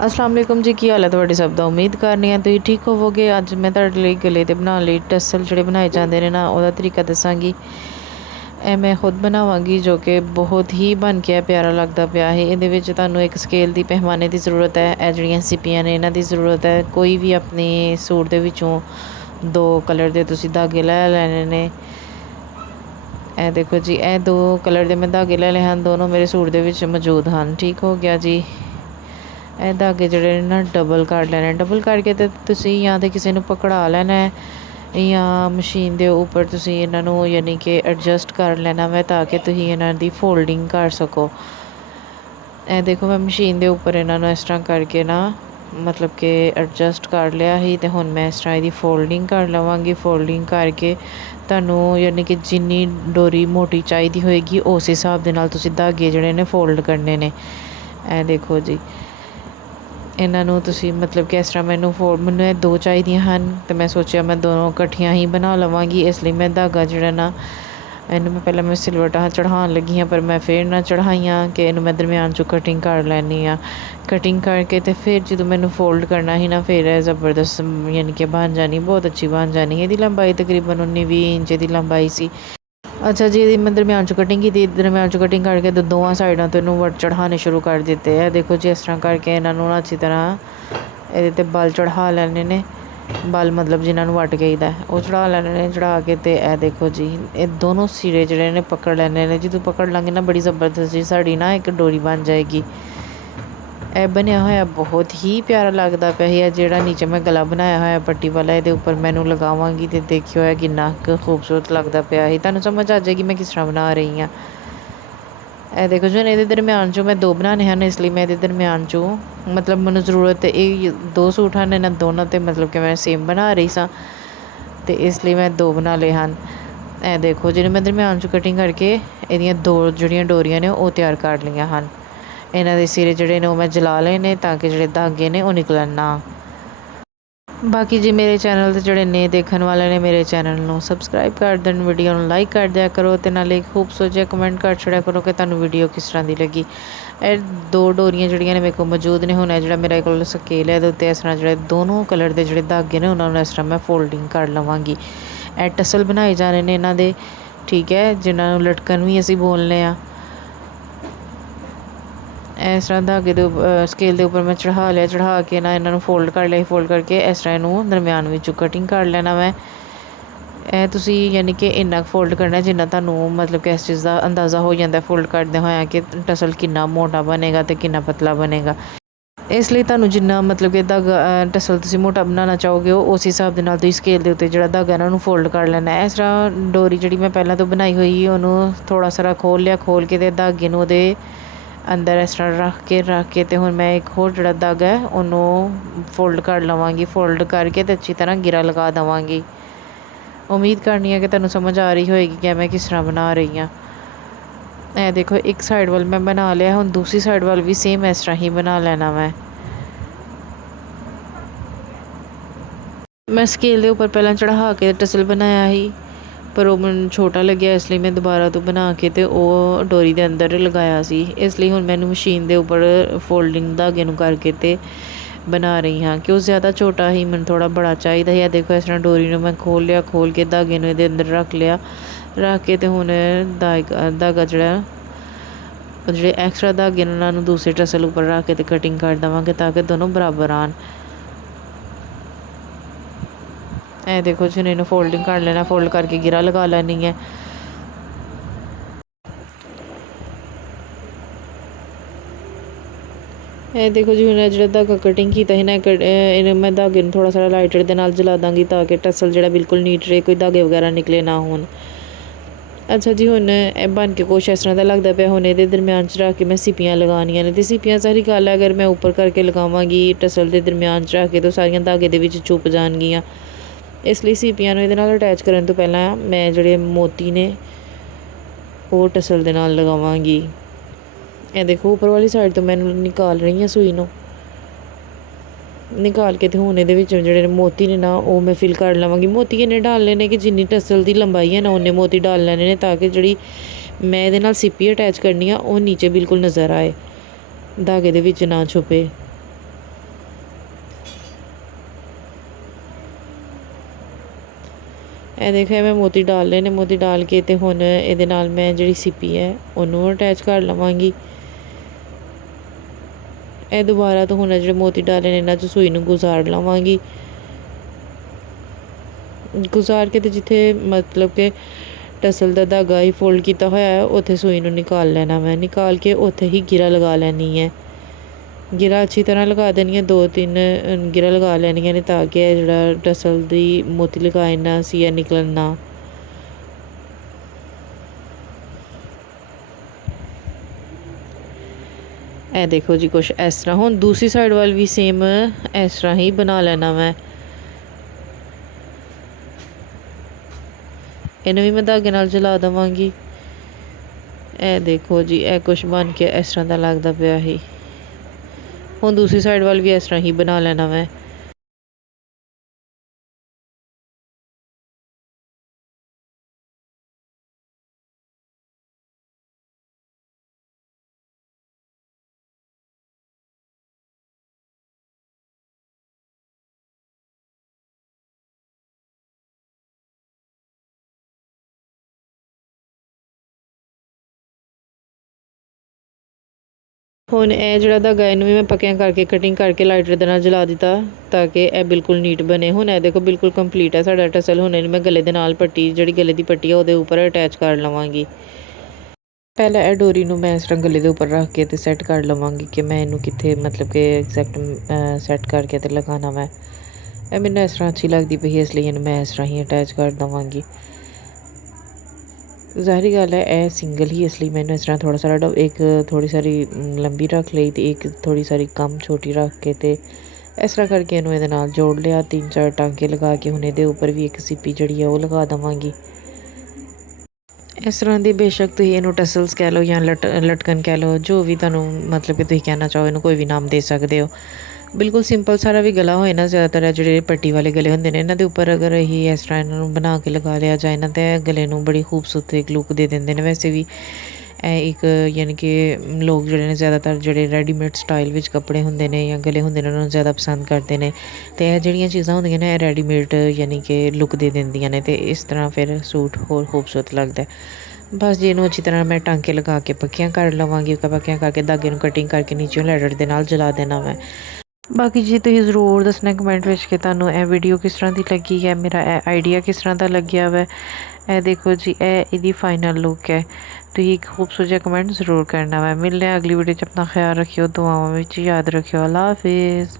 अस्सलाम वालेकुम जी, की हाल है तुहाडे सब दा। उम्मीद करनी तुसीं ठीक होवोगे। अज मैं तुहाडे लई गले ते बनाउण लई टसल जिहड़े बनाए जांदे ने ना ओहदा तरीका दस्सांगी। ਇਹ मैं खुद बनावांगी जो कि बहुत ही बन के प्यारा लगता पिया है। ਇਹਦੇ ਵਿੱਚ ਤੁਹਾਨੂੰ ਇੱਕ ਸਕੇਲ ਦੀ ਪੈਮਾਨੇ ਦੀ ਜ਼ਰੂਰਤ ਹੈ। ਇਹ ਜਿਹੜੀਆਂ ਸਿੱਪੀਆਂ ਨੇ ਇਹਨਾਂ ਦੀ ਜ਼ਰੂਰਤ ਹੈ। ਕੋਈ ਵੀ ਆਪਣੇ ਸੂਟ ਦੇ ਵਿੱਚੋਂ 2 ਕਲਰ ਦੇ ਤੁਸੀਂ ਧਾਗੇ ਲੈ ਲੈਣੇ ਨੇ। ਇਹ ਦੇਖੋ ਜੀ, ਇਹ 2 ਕਲਰ ਦੇ ਮੈਂ ਧਾਗੇ ਲੈ ਲਏ ਹਨ। ਦੋਨੋਂ ਮੇਰੇ ਸੂਟ ਦੇ ਵਿੱਚ ਮੌਜੂਦ ਹਨ। ਠੀਕ ਹੋ ਗਿਆ ਜੀ। ਇਹ ਧਾਗੇ ਜਿਹੜੇ ਨਾ ਡਬਲ ਕਰ ਲੈਣੇ। ਡਬਲ ਕਰਕੇ ਤੇ ਤੁਸੀਂ ਜਾਂ ਤਾਂ ਕਿਸੇ ਨੂੰ ਪਕੜਾ ਲੈਣਾ ਹੈ ਜਾਂ ਮਸ਼ੀਨ ਦੇ ਉੱਪਰ ਤੁਸੀਂ ਇਹਨਾਂ ਨੂੰ ਯਾਨੀ ਕਿ ਐਡਜਸਟ ਕਰ ਲੈਣਾ ਵਾ ਤਾਂ ਕਿ ਤੁਸੀਂ ਇਹਨਾਂ ਦੀ ਫੋਲਡਿੰਗ ਕਰ ਸਕੋ। ਇਹ ਦੇਖੋ ਮੈਂ ਮਸ਼ੀਨ ਦੇ ਉੱਪਰ ਇਹਨਾਂ ਨੂੰ ਇਸ ਤਰ੍ਹਾਂ ਕਰਕੇ ਨਾ ਮਤਲਬ ਕਿ ਐਡਜਸਟ ਕਰ ਲਿਆ ਸੀ ਅਤੇ ਹੁਣ ਮੈਂ ਇਸ ਤਰ੍ਹਾਂ ਇਹਦੀ ਫੋਲਡਿੰਗ ਕਰ ਲਵਾਂਗੀ। ਫੋਲਡਿੰਗ ਕਰਕੇ ਤੁਹਾਨੂੰ ਯਾਨੀ ਕਿ ਜਿੰਨੀ ਡੋਰੀ ਮੋਟੀ ਚਾਹੀਦੀ ਹੋਏਗੀ ਉਸ ਹਿਸਾਬ ਦੇ ਨਾਲ ਤੁਸੀਂ ਧਾਗੇ ਜਿਹੜੇ ਨੇ ਫੋਲਡ ਕਰਨੇ ਨੇ। ਇਹ ਦੇਖੋ ਜੀ, ਇਹਨਾਂ ਨੂੰ ਤੁਸੀਂ ਮਤਲਬ ਕਿ ਇਸ ਤਰ੍ਹਾਂ ਮੈਨੂੰ ਇਹ 2 ਚਾਹੀਦੀਆਂ ਹਨ ਅਤੇ ਮੈਂ ਸੋਚਿਆ ਮੈਂ ਦੋਨੋਂ ਇਕੱਠੀਆਂ ਹੀ ਬਣਾ ਲਵਾਂਗੀ। ਇਸ ਲਈ ਮੈਂ ਧਾਗਾ ਜਿਹੜਾ ਨਾ ਇਹਨੂੰ ਮੈਂ ਸਿਲਵਟਾਂ ਚੜ੍ਹਾਉਣ ਲੱਗੀ ਹਾਂ, ਪਰ ਮੈਂ ਫਿਰ ਨਾ ਚੜ੍ਹਾਈਆਂ ਕਿ ਇਹਨੂੰ ਮੈਂ ਦਰਮਿਆਨ 'ਚੋਂ ਕਟਿੰਗ ਕਰ ਲੈਂਦੀ ਹਾਂ। ਕਟਿੰਗ ਕਰਕੇ ਅਤੇ ਫਿਰ ਜਦੋਂ ਮੈਨੂੰ ਫੋਲਡ ਕਰਨਾ ਸੀ ਨਾ ਫਿਰ ਇਹ ਜ਼ਬਰਦਸਤ ਯਾਨੀ ਕਿ ਬਣ ਜਾਣੀ, ਬਹੁਤ ਅੱਛੀ ਬਣ ਜਾਣੀ। ਇਹਦੀ ਲੰਬਾਈ ਤਕਰੀਬਨ 19-20 ਇੰਚ ਦੀ ਲੰਬਾਈ ਸੀ। ਅੱਛਾ ਜੀ, ਇਹਦੀ ਮੈਂ ਦਰਮਿਆਨ 'ਚੋਂ ਕਟਿੰਗ ਕੀਤੀ। ਦਰਮਿਆਨ 'ਚੋਂ ਕਟਿੰਗ ਕਰਕੇ ਤੇ ਦੋਵਾਂ ਸਾਈਡਾਂ ਤੋਂ ਇਹਨੂੰ ਵੱਟ ਚੜ੍ਹਾਉਣੇ ਸ਼ੁਰੂ ਕਰ ਦਿੱਤੇ। ਇਹ ਦੇਖੋ ਜੀ, ਇਸ ਤਰ੍ਹਾਂ ਕਰਕੇ ਇਹਨਾਂ ਨੂੰ ਅੱਛੀ ਤਰ੍ਹਾਂ ਇਹਦੇ 'ਤੇ ਬਲ ਚੜ੍ਹਾ ਲੈਣੇ ਨੇ। ਬਲ ਮਤਲਬ ਜਿਨ੍ਹਾਂ ਨੂੰ ਵੱਟ ਕਹੀਦਾ ਉਹ ਚੜ੍ਹਾ ਲੈਣੇ ਨੇ। ਚੜ੍ਹਾ ਕੇ ਅਤੇ ਇਹ ਦੇਖੋ ਜੀ, ਇਹ ਦੋਨੋਂ ਸਿਰੇ ਜਿਹੜੇ ਨੇ ਪਕੜ ਲੈਣੇ ਨੇ। ਜਦੋਂ ਪਕੜ ਲਾਂਗੇ ਨਾ ਬੜੀ ਜ਼ਬਰਦਸਤ ਜੀ ਸਾਡੀ ਨਾ ਇੱਕ ਡੋਰੀ ਬਣ ਜਾਏਗੀ। ਇਹ ਬਣਿਆ ਹੋਇਆ ਬਹੁਤ ਹੀ ਪਿਆਰਾ ਲੱਗਦਾ ਪਿਆ ਸੀ। ਜਿਹੜਾ ਨੀਚੇ ਮੈਂ ਗਲਾ ਬਣਾਇਆ ਹੋਇਆ ਪੱਟੀ ਵਾਲਾ ਇਹਦੇ ਉੱਪਰ ਮੈਨੂੰ ਲਗਾਵਾਂਗੀ ਅਤੇ ਦੇਖਿਓ ਇਹ ਕਿੰਨਾ ਕੁ ਖੂਬਸੂਰਤ ਲੱਗਦਾ ਪਿਆ ਸੀ। ਤੁਹਾਨੂੰ ਸਮਝ ਆ ਜਾਏਗੀ ਮੈਂ ਕਿਸ ਤਰ੍ਹਾਂ ਬਣਾ ਰਹੀ ਹਾਂ। ਇਹ ਦੇਖੋ ਜੀ, ਹੁਣ ਇਹਦੇ ਦਰਮਿਆਨ 'ਚੋਂ ਮੈਂ 2 ਬਣਾਉਣੇ ਹਨ, ਇਸ ਲਈ ਮੈਂ ਇਹਦੇ ਦਰਮਿਆਨ 'ਚੋਂ ਮਤਲਬ ਮੈਨੂੰ ਜ਼ਰੂਰਤ ਇਹ 2 ਸੂਟ ਹਨ। ਇਹਨਾਂ ਦੋਨਾਂ 'ਤੇ ਮਤਲਬ ਕਿ ਮੈਂ ਸੇਮ ਬਣਾ ਰਹੀ ਸਾਂ ਅਤੇ ਇਸ ਲਈ ਮੈਂ 2 ਬਣਾ ਲਏ ਹਨ। ਇਹ ਦੇਖੋ, ਜਿਹੜੇ ਮੈਂ ਦਰਮਿਆਨ 'ਚੋਂ ਕਟਿੰਗ ਕਰਕੇ ਇਹਦੀਆਂ 2 ਜਿਹੜੀਆਂ ਡੋਰੀਆਂ ਨੇ ਉਹ ਤਿਆਰ ਕਰ ਲਈਆਂ ਹਨ। ਇਹਨਾਂ ਦੇ ਸਿਰੇ ਜਿਹੜੇ ਨੇ ਉਹ ਮੈਂ ਜਲਾ ਲਏ ਨੇ ਤਾਂ ਕਿ ਜਿਹੜੇ ਧਾਗੇ ਨੇ ਉਹ ਨਿਕਲਣ ਨਾ। ਬਾਕੀ ਜੀ ਮੇਰੇ ਚੈਨਲ 'ਤੇ ਜਿਹੜੇ ਨੇ ਦੇਖਣ ਵਾਲੇ ਨੇ ਮੇਰੇ ਚੈਨਲ ਨੂੰ ਸਬਸਕ੍ਰਾਈਬ ਕਰ ਦੇਣ, ਵੀਡੀਓ ਨੂੰ ਲਾਈਕ ਕਰ ਦਿਆ ਕਰੋ ਅਤੇ ਨਾਲੇ ਇੱਕ ਖੂਬਸੂਰਤ ਜਿਹਾ ਕਮੈਂਟ ਕਰ ਛੱਡਿਆ ਕਰੋ ਕਿ ਤੁਹਾਨੂੰ ਵੀਡੀਓ ਕਿਸ ਤਰ੍ਹਾਂ ਦੀ ਲੱਗੀ। ਇਹ 2 ਡੋਰੀਆਂ ਜਿਹੜੀਆਂ ਨੇ ਮੇਰੇ ਕੋਲ ਮੌਜੂਦ ਨੇ। ਹੁਣ ਇਹ ਜਿਹੜਾ ਮੇਰੇ ਕੋਲ ਸਕੇਲ ਹੈ ਇਹਦੇ ਉੱਤੇ ਇਸ ਤਰ੍ਹਾਂ ਜਿਹੜੇ ਦੋਨੋਂ ਕਲਰ ਦੇ ਜਿਹੜੇ ਧਾਗੇ ਨੇ ਉਹਨਾਂ ਨੂੰ ਇਸ ਤਰ੍ਹਾਂ ਮੈਂ ਫੋਲਡਿੰਗ ਕਰ ਲਵਾਂਗੀ। ਇਹ ਟਸਲ ਬਣਾਏ ਜਾਣੇ ਨੇ ਇਹਨਾਂ ਦੇ, ਠੀਕ ਹੈ, ਜਿਨ੍ਹਾਂ ਨੂੰ ਲਟਕਣ ਵੀ ਅਸੀਂ ਬੋਲਦੇ ਹਾਂ। ਇਸ ਤਰ੍ਹਾਂ ਧਾਗੇ ਦੇ ਸਕੇਲ ਦੇ ਉੱਪਰ ਮੈਂ ਚੜ੍ਹਾ ਲਿਆ। ਚੜ੍ਹਾ ਕੇ ਨਾ ਇਹਨਾਂ ਨੂੰ ਫੋਲਡ ਕਰ ਲਿਆ। ਫੋਲਡ ਕਰਕੇ ਇਸ ਤਰ੍ਹਾਂ ਇਹਨੂੰ ਦਰਮਿਆਨ ਵਿੱਚੋਂ ਕਟਿੰਗ ਕਰ ਲੈਣਾ ਮੈਂ। ਇਹ ਤੁਸੀਂ ਯਾਨੀ ਕਿ ਇੰਨਾ ਫੋਲਡ ਕਰਨਾ ਜਿੰਨਾ ਤੁਹਾਨੂੰ ਮਤਲਬ ਕਿ ਇਸ ਚੀਜ਼ ਦਾ ਅੰਦਾਜ਼ਾ ਹੋ ਜਾਂਦਾ ਫੋਲਡ ਕਰਦੇ ਹੋਇਆ ਕਿ ਟਸਲ ਕਿੰਨਾ ਮੋਟਾ ਬਣੇਗਾ ਅਤੇ ਕਿੰਨਾ ਪਤਲਾ ਬਣੇਗਾ। ਇਸ ਲਈ ਤੁਹਾਨੂੰ ਜਿੰਨਾ ਮਤਲਬ ਕਿ ਧਾਗਾ ਟਸਲ ਤੁਸੀਂ ਮੋਟਾ ਬਣਾਉਣਾ ਚਾਹੋਗੇ ਉਹ ਉਸ ਹਿਸਾਬ ਦੇ ਨਾਲ ਤੁਸੀਂ ਸਕੇਲ ਦੇ ਉੱਤੇ ਜਿਹੜਾ ਧਾਗਾ ਇਹਨਾਂ ਨੂੰ ਫੋਲਡ ਕਰ ਲੈਣਾ। ਇਸ ਤਰ੍ਹਾਂ ਡੋਰੀ ਜਿਹੜੀ ਮੈਂ ਪਹਿਲਾਂ ਤੋਂ ਬਣਾਈ ਹੋਈ ਉਹਨੂੰ ਥੋੜ੍ਹਾ ਸਾਰਾ ਖੋਲ੍ਹ ਲਿਆ। ਖੋਲ੍ਹ ਕੇ ਅਤੇ ਧਾਗੇ ਨੂੰ ਉਹਦੇ ਅੰਦਰ ਇਸ ਤਰ੍ਹਾਂ ਰੱਖ ਕੇ ਅਤੇ ਹੁਣ ਮੈਂ ਇੱਕ ਹੋਰ ਜਿਹੜਾ ਧਾਗਾ ਹੈ ਉਹਨੂੰ ਫੋਲਡ ਕਰ ਲਵਾਂਗੀ। ਫੋਲਡ ਕਰਕੇ ਅਤੇ ਅੱਛੀ ਤਰ੍ਹਾਂ ਗਿਰਾ ਲਗਾ ਦੇਵਾਂਗੀ। ਉਮੀਦ ਕਰਨੀ ਹੈ ਕਿ ਤੁਹਾਨੂੰ ਸਮਝ ਆ ਰਹੀ ਹੋਏਗੀ ਕਿ ਮੈਂ ਕਿਸ ਤਰ੍ਹਾਂ ਬਣਾ ਰਹੀ ਹਾਂ। ਇਹ ਦੇਖੋ, ਇੱਕ ਸਾਈਡ ਵੱਲ ਮੈਂ ਬਣਾ ਲਿਆ। ਹੁਣ ਦੂਸਰੀ ਸਾਈਡ ਵੱਲ ਵੀ ਸੇਮ ਇਸ ਤਰ੍ਹਾਂ ਹੀ ਬਣਾ ਲੈਣਾ ਮੈਂ ਸਕੇਲ ਦੇ ਉੱਪਰ ਪਹਿਲਾਂ ਚੜ੍ਹਾ ਕੇ ਟਸਲ ਬਣਾਇਆ ਸੀ, ਪਰ ਉਹ ਮੈਨੂੰ ਛੋਟਾ ਲੱਗਿਆ, ਇਸ ਲਈ ਮੈਂ ਦੁਬਾਰਾ ਤੋਂ ਬਣਾ ਕੇ ਅਤੇ ਉਹ ਡੋਰੀ ਦੇ ਅੰਦਰ ਲਗਾਇਆ ਸੀ। ਇਸ ਲਈ ਹੁਣ ਮੈਨੂੰ ਮਸ਼ੀਨ ਦੇ ਉੱਪਰ ਫੋਲਡਿੰਗ ਧਾਗੇ ਨੂੰ ਕਰਕੇ ਅਤੇ ਬਣਾ ਰਹੀ ਹਾਂ ਕਿ ਉਹ ਜ਼ਿਆਦਾ ਛੋਟਾ ਹੀ ਮੈਨੂੰ ਥੋੜ੍ਹਾ ਬੜਾ ਚਾਹੀਦਾ ਸੀ। ਦੇਖੋ, ਇਸ ਤਰ੍ਹਾਂ ਡੋਰੀ ਨੂੰ ਮੈਂ ਖੋਲ੍ਹ ਲਿਆ। ਖੋਲ੍ਹ ਕੇ ਧਾਗੇ ਨੂੰ ਇਹਦੇ ਅੰਦਰ ਰੱਖ ਲਿਆ। ਰੱਖ ਕੇ ਅਤੇ ਹੁਣ ਧਾਗਾ ਜਿਹੜਾ ਉਹ ਜਿਹੜੇ ਐਕਸਟਰਾ ਧਾਗੇ ਨੇ ਉਹਨਾਂ ਨੂੰ ਦੂਸਰੇ ਟਸਲ ਉੱਪਰ ਰੱਖ ਕੇ ਅਤੇ ਕਟਿੰਗ ਕਰ ਦੇਵਾਂਗੇ ਤਾਂ ਕਿ ਦੋਨੋਂ ਬਰਾਬਰ ਆਉਣ। ਇਹ ਦੇਖੋ ਜੀ, ਇਹਨੂੰ ਫੋਲਡਿੰਗ ਕਰ ਲੈਣਾ। ਫੋਲਡ ਕਰਕੇ ਗਿਰਾ ਲਗਾ ਲੈਣੀ ਹੈ। ਇਹ ਦੇਖੋ ਜੀ, ਹੁਣ ਇਹ ਜਿਹੜਾ ਧਾਗਾ ਕਟਿੰਗ ਕੀਤਾ ਸੀ ਨਾ ਇਹਨੂੰ ਮੈਂ ਧਾਗੇ ਨੂੰ ਥੋੜ੍ਹਾ ਸਾਰਾ ਲਾਈਟਰ ਦੇ ਨਾਲ ਜਲਾ ਦਾਂਗੀ ਤਾਂ ਕਿ ਟਸਲ ਜਿਹੜਾ ਬਿਲਕੁਲ ਨੀਟ ਰਹੇ, ਕੋਈ ਧਾਗੇ ਵਗੈਰਾ ਨਿਕਲੇ ਨਾ ਹੋਣ। ਅੱਛਾ ਜੀ, ਹੁਣ ਇਹ ਬਣ ਕੇ ਕੁਛ ਇਸ ਤਰ੍ਹਾਂ ਦਾ ਲੱਗਦਾ ਪਿਆ। ਹੁਣ ਇਹਦੇ ਦਰਮਿਆਨ 'ਚ ਰੱਖ ਕੇ ਮੈਂ ਸਿੱਪੀਆਂ ਲਗਾਉਣੀਆਂ ਨੇ ਅਤੇ ਸਿੱਪੀਆਂ ਸਾਰੀ ਗੱਲ ਹੈ ਅਗਰ ਮੈਂ ਉੱਪਰ ਕਰਕੇ ਲਗਾਵਾਂਗੀ ਟਸਲ ਦੇ ਦਰਮਿਆਨ 'ਚ ਰੱਖ ਕੇ ਤਾਂ ਸਾਰੀਆਂ ਧਾਗੇ ਦੇ ਵਿੱਚ ਚੁੱਪ ਜਾਣਗੀਆਂ। ਇਸ ਲਈ ਸਿੱਪੀਆਂ ਨੂੰ ਇਹਦੇ ਨਾਲ ਅਟੈਚ ਕਰਨ ਤੋਂ ਪਹਿਲਾਂ ਮੈਂ ਜਿਹੜੇ ਮੋਤੀ ਨੇ ਉਹ ਟਸਲ ਦੇ ਨਾਲ ਲਗਾਵਾਂਗੀ। ਇਹ ਦੇਖੋ, ਉੱਪਰ ਵਾਲੀ ਸਾਈਡ ਤੋਂ ਮੈਨੂੰ ਨਿਕਾਲ ਰਹੀ ਹਾਂ ਸੂਈ ਨੂੰ। ਨਿਕਾਲ ਕੇ ਅਤੇ ਹੁਣ ਇਹਦੇ ਵਿੱਚ ਜਿਹੜੇ ਮੋਤੀ ਨੇ ਨਾ ਉਹ ਮੈਂ ਫਿਲ ਕਰ ਲਵਾਂਗੀ। ਮੋਤੀ ਇੰਨੇ ਡਾਲਣੇ ਨੇ ਕਿ ਜਿੰਨੀ ਟਸਲ ਦੀ ਲੰਬਾਈ ਹੈ ਨਾ ਉਨੇ ਮੋਤੀ ਡਾਲ ਲੈਣੇ ਨੇ ਤਾਂ ਕਿ ਜਿਹੜੀ ਮੈਂ ਇਹਦੇ ਨਾਲ ਸਿੱਪੀ ਅਟੈਚ ਕਰਨੀ ਆ ਉਹ ਨੀਚੇ ਬਿਲਕੁਲ ਨਜ਼ਰ ਆਏ, ਧਾਗੇ ਦੇ ਵਿੱਚ ਨਾ ਛੁਪੇ। ਇਹ ਦੇਖੋ ਮੈਂ ਮੋਤੀ ਡਾਲ ਲਏ ਨੇ। ਮੋਤੀ ਡਾਲ ਕੇ ਤੇ ਹੁਣ ਇਹਦੇ ਨਾਲ ਮੈਂ ਜਿਹੜੀ ਸੀਪੀ ਹੈ ਉਹਨੂੰ ਅਟੈਚ ਕਰ ਲਵਾਂਗੀ। ਇਹ ਦੁਬਾਰਾ ਤੋਂ ਹੁਣ ਜਿਹੜੇ ਮੋਤੀ ਡਾਲੇ ਨੇ ਇਹਨਾਂ 'ਚ ਸੂਈ ਨੂੰ ਗੁਜ਼ਾਰ ਲਵਾਂਗੀ। ਗੁਜ਼ਾਰ ਕੇ ਤੇ ਜਿੱਥੇ ਮਤਲਬ ਕਿ ਟਸਲ ਦਾ ਧਾਗਾ ਹੀ ਫੋਲਡ ਕੀਤਾ ਹੋਇਆ ਹੈ ਉੱਥੇ ਸੂਈ ਨੂੰ ਨਿਕਾਲ ਲੈਣਾ। ਮੈਂ ਨਿਕਾਲ ਕੇ ਉੱਥੇ ਹੀ ਗਿਰਾ ਲਗਾ ਲੈਣੀ ਹੈ। ਗਿਰਾ ਅੱਛੀ ਤਰ੍ਹਾਂ ਲਗਾ ਦੇਣੀ ਹੈ, 2-3 ਗਿਰਾ ਲਗਾ ਲੈਣੀਆਂ ਨੇ ਤਾਂ ਕਿ ਜਿਹੜਾ ਟਸਲ ਦੀ ਮੋਤੀ ਲਗਾਏ ਨਾ ਸੀ ਜਾਂ ਨਿਕਲਣ ਨਾ। ਇਹ ਦੇਖੋ ਜੀ ਕੁਛ ਇਸ ਤਰ੍ਹਾਂ। ਹੁਣ ਦੂਸਰੀ ਸਾਈਡ ਵੱਲ ਵੀ ਸੇਮ ਇਸ ਤਰ੍ਹਾਂ ਹੀ ਬਣਾ ਲੈਣਾ ਮੈਂ। ਇਹਨੂੰ ਵੀ ਮੈਂ ਧਾਗੇ ਨਾਲ ਜਲਾ ਦੇਵਾਂਗੀ। ਇਹ ਦੇਖੋ ਜੀ ਇਹ ਕੁਛ ਬਣ ਕੇ ਇਸ ਤਰ੍ਹਾਂ ਦਾ ਲੱਗਦਾ ਪਿਆ ਹੀ। ਹੁਣ ਦੂਸਰੀ ਸਾਈਡ ਵੱਲ ਵੀ ਇਸ ਤਰ੍ਹਾਂ ਹੀ ਬਣਾ ਲੈਣਾ ਮੈਂ। ਹੁਣ ਇਹ ਜਿਹੜਾ ਧਾਗਾ ਇਹਨੂੰ ਵੀ ਮੈਂ ਪੱਕਿਆਂ ਕਰਕੇ ਕਟਿੰਗ ਕਰਕੇ ਲਾਈਟਰ ਦੇ ਨਾਲ ਜਲਾ ਦਿੱਤਾ ਤਾਂ ਕਿ ਇਹ ਬਿਲਕੁਲ ਨੀਟ ਬਣੇ। ਹੁਣ ਇਹ ਦੇਖੋ ਬਿਲਕੁਲ ਕੰਪਲੀਟ ਹੈ ਸਾਡਾ ਟਸਲ। ਹੁਣ ਇਹਨੂੰ ਮੈਂ ਗਲੇ ਦੇ ਨਾਲ ਪੱਟੀ, ਜਿਹੜੀ ਗਲੇ ਦੀ ਪੱਟੀ ਹੈ ਉਹਦੇ ਉੱਪਰ ਅਟੈਚ ਕਰ ਲਵਾਂਗੀ। ਪਹਿਲਾਂ ਇਹ ਡੋਰੀ ਨੂੰ ਮੈਂ ਇਸ ਤਰ੍ਹਾਂ ਗਲੇ ਦੇ ਉੱਪਰ ਰੱਖ ਕੇ ਤੇ ਸੈੱਟ ਕਰ ਲਵਾਂਗੀ ਕਿ ਮੈਂ ਇਹਨੂੰ ਕਿੱਥੇ ਮਤਲਬ ਕਿ ਐਗਜ਼ੈਕਟ ਸੈੱਟ ਕਰਕੇ ਤੇ ਲਗਾਉਣਾ ਮੈਂ। ਇਹ ਮੈਨੂੰ ਇਸ ਤਰ੍ਹਾਂ ਅੱਛੀ ਲੱਗਦੀ ਪਈ ਇਸ ਲਈ ਇਹਨੂੰ ਮੈਂ ਇਸ ਤਰ੍ਹਾਂ ਹੀ ਅਟੈਚ ਕਰ ਦੇਵਾਂਗੀ। ਜ਼ਾਹਰੀ ਗੱਲ ਹੈ ਇਹ ਸਿੰਗਲ ਹੀ, ਇਸ ਲਈ ਮੈਨੂੰ ਇਸ ਤਰ੍ਹਾਂ ਥੋੜ੍ਹਾ ਸਾਰਾ ਇੱਕ ਥੋੜ੍ਹੀ ਸਾਰੀ ਲੰਬੀ ਰੱਖ ਲਈ ਅਤੇ ਇੱਕ ਥੋੜ੍ਹੀ ਸਾਰੀ ਕਮ ਛੋਟੀ ਰੱਖ ਕੇ ਅਤੇ ਇਸ ਤਰ੍ਹਾਂ ਕਰਕੇ ਇਹਨੂੰ ਇਹਦੇ ਨਾਲ ਜੋੜ ਲਿਆ। 3-4 ਟਾਂਕੇ ਲਗਾ ਕੇ ਹੁਣ ਇਹਦੇ ਉੱਪਰ ਵੀ ਇੱਕ ਸੀਪੀ ਜਿਹੜੀ ਹੈ ਉਹ ਲਗਾ ਦੇਵਾਂਗੀ। ਇਸ ਤਰ੍ਹਾਂ ਦੀ ਬੇਸ਼ੱਕ ਤੁਸੀਂ ਇਹਨੂੰ ਟਸਲਸ ਕਹਿ ਲਓ ਜਾਂ ਲਟਕਣ ਕਹਿ ਲਓ, ਜੋ ਵੀ ਤੁਹਾਨੂੰ ਮਤਲਬ ਕਿ ਤੁਸੀਂ ਕਹਿਣਾ ਚਾਹੋ, ਇਹਨੂੰ ਕੋਈ ਵੀ ਨਾਮ ਦੇ ਸਕਦੇ ਹੋ। ਬਿਲਕੁਲ ਸਿੰਪਲ ਸਾਰਾ ਵੀ ਗਲਾ ਹੋਏ ਨਾ। ਜ਼ਿਆਦਾਤਰ ਜਿਹੜੇ ਪੱਟੀ ਵਾਲੇ ਗਲੇ ਹੁੰਦੇ ਨੇ ਇਹਨਾਂ ਦੇ ਉੱਪਰ ਅਗਰ ਅਸੀਂ ਇਸ ਤਰ੍ਹਾਂ ਇਹਨਾਂ ਨੂੰ ਬਣਾ ਕੇ ਲਗਾ ਲਿਆ ਜਾਏ ਨਾ ਤਾਂ ਗਲੇ ਨੂੰ ਬੜੀ ਖੂਬਸੂਰਤ ਇੱਕ ਲੁੱਕ ਦੇ ਦਿੰਦੇ ਨੇ। ਵੈਸੇ ਵੀ ਇਹ ਇੱਕ ਯਾਨੀ ਕਿ ਲੋਕ ਜਿਹੜੇ ਨੇ ਜ਼ਿਆਦਾਤਰ ਜਿਹੜੇ ਰੈਡੀਮੇਡ ਸਟਾਈਲ ਵਿੱਚ ਕੱਪੜੇ ਹੁੰਦੇ ਨੇ ਜਾਂ ਗਲੇ ਹੁੰਦੇ ਨੇ ਉਹਨਾਂ ਨੂੰ ਜ਼ਿਆਦਾ ਪਸੰਦ ਕਰਦੇ ਨੇ ਅਤੇ ਇਹ ਜਿਹੜੀਆਂ ਚੀਜ਼ਾਂ ਹੁੰਦੀਆਂ ਨੇ ਇਹ ਰੈਡੀਮੇਡ ਯਾਨੀ ਕਿ ਲੁੱਕ ਦੇ ਦਿੰਦੀਆਂ ਨੇ ਅਤੇ ਇਸ ਤਰ੍ਹਾਂ ਫਿਰ ਸੂਟ ਹੋਰ ਖੂਬਸੂਰਤ ਲੱਗਦਾ। ਬਸ ਜੀ ਇਹਨੂੰ ਅੱਛੀ ਤਰ੍ਹਾਂ ਮੈਂ ਟਾਂਕੇ ਲਗਾ ਕੇ ਪੱਕੀਆਂ ਕਰ ਲਵਾਂਗੀ। ਪੱਕੀਆਂ ਕਰਕੇ ਧਾਗੇ ਨੂੰ ਕਟਿੰਗ ਕਰਕੇ ਨੀਚੇੋਂ ਲੈਡਰ ਦੇ ਨਾਲ ਜਲਾ ਦੇਣਾ ਮੈਂ। ਬਾਕੀ ਜੀ ਤੁਸੀਂ ਜ਼ਰੂਰ ਦੱਸਣਾ ਕਮੈਂਟ ਵਿੱਚ ਕਿ ਤੁਹਾਨੂੰ ਇਹ ਵੀਡੀਓ ਕਿਸ ਤਰ੍ਹਾਂ ਦੀ ਲੱਗੀ ਹੈ, ਮੇਰਾ ਇਹ ਆਈਡੀਆ ਕਿਸ ਤਰ੍ਹਾਂ ਦਾ ਲੱਗਿਆ ਵਾ। ਇਹ ਦੇਖੋ ਜੀ ਇਹ ਇਹਦੀ ਫਾਈਨਲ ਲੁੱਕ ਹੈ। ਤੁਸੀਂ ਇੱਕ ਖੂਬਸੂਰਤ ਜਿਹਾ ਕਮੈਂਟ ਜ਼ਰੂਰ ਕਰਨਾ ਵਾ। ਮਿਲਦੇ ਹਾਂ ਅਗਲੀ ਵੀਡੀਓ 'ਚ। ਆਪਣਾ ਖਿਆਲ ਰੱਖਿਓ, ਦੁਆਵਾਂ ਵਿੱਚ ਯਾਦ ਰੱਖਿਓ। ਅੱਲਾ ਹਾਫਿਜ਼।